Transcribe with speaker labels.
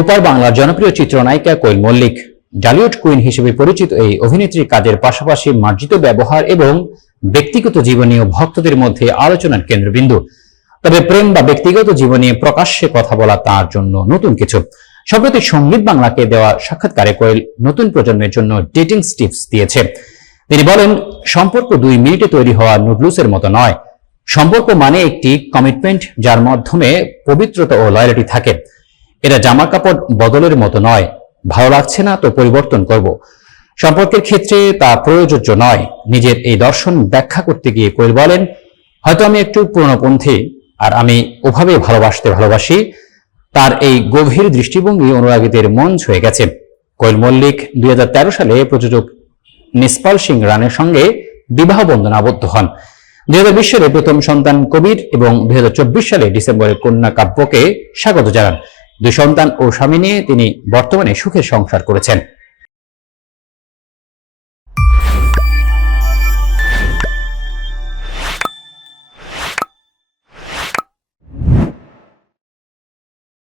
Speaker 1: উপার বাংলার জনপ্রিয় চিত্রনায়িকা কোয়েল মল্লিক ডালিউড কুইন হিসেবে পরিচিত এই অভিনেত্রীর কাজের পাশাপাশি মার্জিত ব্যবহার এবং ব্যক্তিগত জীবনী ও ভক্তদের মধ্যে আলোচনার কেন্দ্রবিন্দু। তবে প্রেম বা ব্যক্তিগত জীবনে প্রকাশ্যে কথা বলা তার জন্য নতুন কিছু। সম্প্রতি সংগীত বাংলাকে দেওয়া সাক্ষাৎকারে কোয়েল নতুন প্রজন্মের জন্য ডেটিং টিপস দিয়েছে। তিনি বলেন, সম্পর্ক দুই মিনিটে তৈরি হওয়া নুডলসের মতো নয়। সম্পর্ক মানে একটি কমিটমেন্ট যার মাধ্যমে পবিত্রতা ও লয়ালিটি থাকে। এটা জামা কাপড় বদলের মতো নয়। ভালো লাগছে না তো পরিবর্তন করব। সম্পর্কের ক্ষেত্রে তা প্রয়োজ্য নয়। নিজের এই দর্শন ব্যাখ্যা করতে গিয়ে কোয়েল বলেন, হয়তো আমি একটু পুরনোপন্থী আর আমি ওভাবে ভালোবাসতে ভালোবাসি। তার এই গভীর দৃষ্টিভঙ্গি অনুরাগীদের মন ছুঁয়ে গেছে। কোয়েল মল্লিক দুই হাজার তেরো সালে প্রযোজক নিষ্পাল সিং রানের সঙ্গে বিবাহ বন্ধনে আবদ্ধ হন। দুই সালে প্রথম সন্তান কবির এবং দুই হাজার চব্বিশ সালে ডিসেম্বরে কন্যা কাব্যকে স্বাগত জানান। দুই সন্তান ও স্বামী নিয়ে তিনি বর্তমানে সুখের সংসার করেছেন।